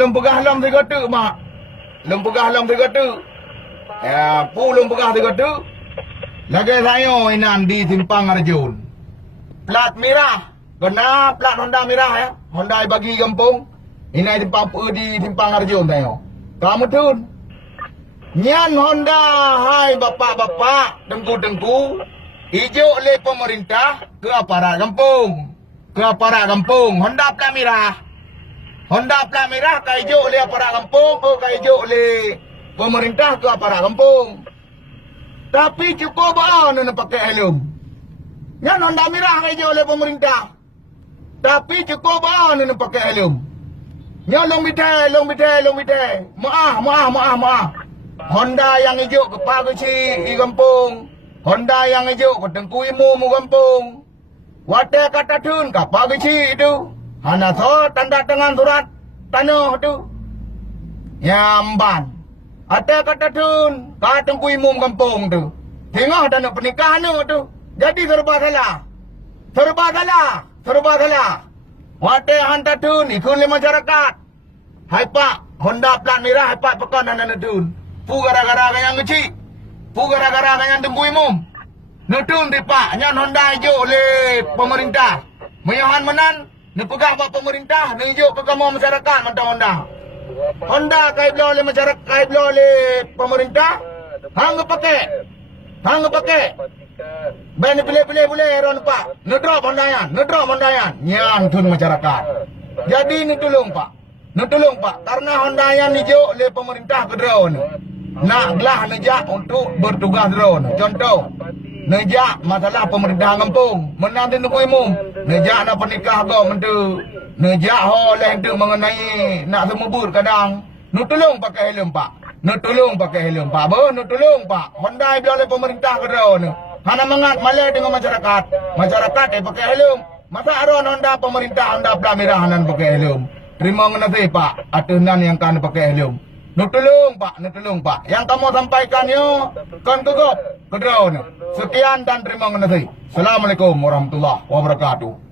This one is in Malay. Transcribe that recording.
Lempegah lam tiga tu mak. Lempegah lam tiga tu. Ya, pu lempegah tiga tu. Lagi saya inan di Simpang Arjun. Plat merah. Kena plat Honda merah ya. Honda bagi kampung. Ini di Simpang Arjun tayo. Kamu tun. Nyan Honda hai bapak-bapak, dengku-dengku. Ijo oleh pemerintah ke aparat kampung. Ke aparat kampung. Honda plat merah. Honda plat merah kaijo oleh aparat kampung, kaijo oleh pemerintah ke aparat kampung. Tapi cukup bah nak pakai helm. Yang Honda merah kaijo oleh pemerintah. Tapi cukup bah nak pakai helm. Yang long bitai. Maaf. Honda yang hijau ke Paguci di kampung. Honda yang hijau ke Tengku Imu kampung. Wadah kata tun ke Paguci itu. Hana so tanda tangan surat tanah tu. Nyamban. Ada kata tun ka Tengku Imum kampung tu. Tengok tanah pernikahan tu. Jadi serba salah. Wadah hantar tun ikut le masyarakat. Hai pak, Honda plat merah hai pak pekan hana tun. Pu gara-gara yang kecil. Pu gara-gara yang Tengku Imum. Netun di pak, nyan Honda hijau oleh pemerintah. Meyahan menan pegang buat pemerintah, hijau ke kamu masyarakat mentang Honda. Honda kai belah oleh masyarakat, kai belah oleh pemerintah. Hang pakai. Ben pilih boleh ron pak. Nedrop Honda yan. Nyan tun masyarakat. Jadi ni tolong pak. Karena Honda yan hijau oleh pemerintah ke drone. Nak gelah nejak untuk bertugas drone. Contoh, nejak masalah pemerintah kampung. Menang di Tengku Imum. Nejak nak pernikah kau mentu. Nejak oleh itu mengenai nak semubur kadang. Nu tolong pakai helm pak. Nutulung pak. Honda bila oleh pemerintah ke drone. Hana mengat malai dengan masyarakat. Masyarakat pakai helm. Masa aron Honda pemerintah Honda plat merah hanan pakai helm. Terima kasih pak. Atunan yang kan pakai helm. Nutulung pak. Yang kamu sampaikan yo kan gugup ke drone. Sekian dan terima kasih. Assalamualaikum warahmatullahi wabarakatuh.